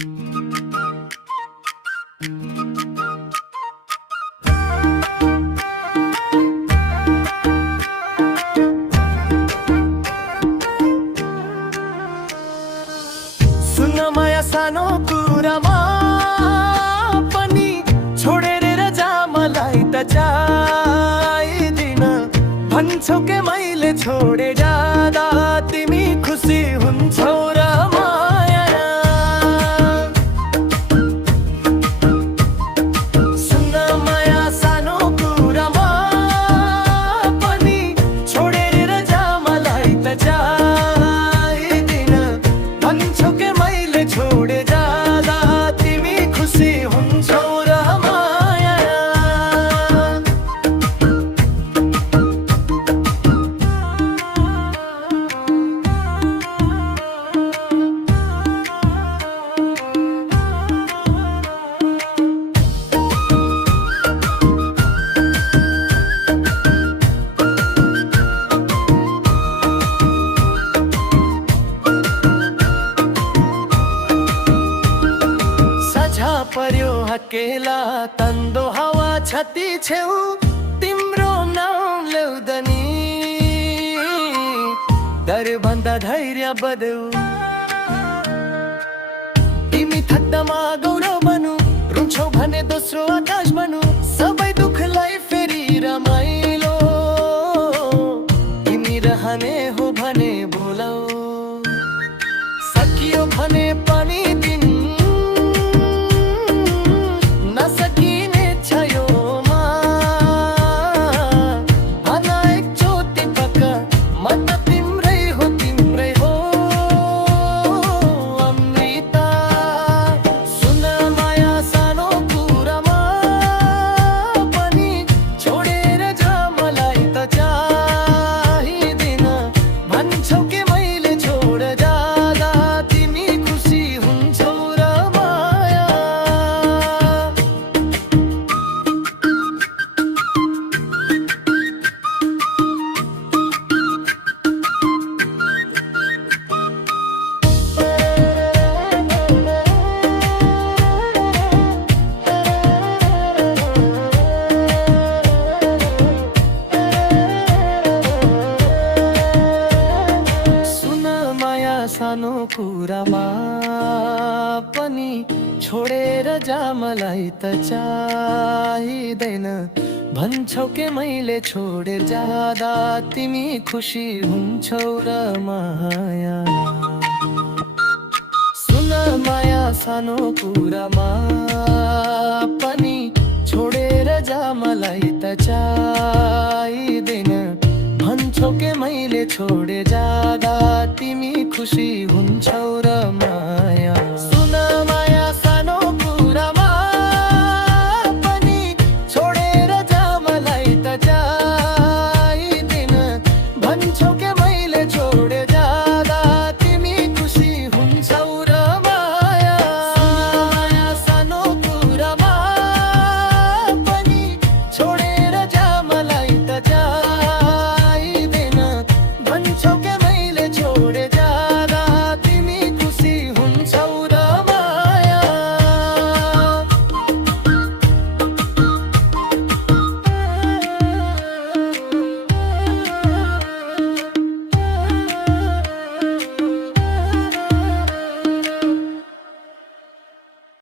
सुन माया सानो कुरामा पनि छोडेर जा मलाई त चाहिदिन भन्छौ के मैले छोडे जाँदा तिमी खुसी हुन्छौ र माया। सुन माया सानो कुरामा पनि छोडेर जा मलाई त चाहिदिन भन्छौ के मैले छोडे जाँदा तिमी खुसी हुन्छौ र माया। पर्यो हकेला तन्दो हावा छती छेउ तिम्रो नाम ल्याउँदनी डर भन्दा धैर्य बदेऊ तिमी थक्दमा गौरव बनु रुन्छौ भने दोस्रो आकाश बनु सबै दुखलाई फेरि रमाइलो तिमी रहने हो भने बोलाऊ सकियो भने पनि दिन सानो कुरामा पनि छोडेर जा मलाई त चाहिदैन भन्छौ के मैले छोडेर जाँदा तिमी खुसी हुन्छौ र माया। सुन माया सानो कुरामा पनि छोडेर जा मलाई त चाहिदैन भन्छौ के मैले छोडे जाँदा तिमी खुसी हुन्छौ र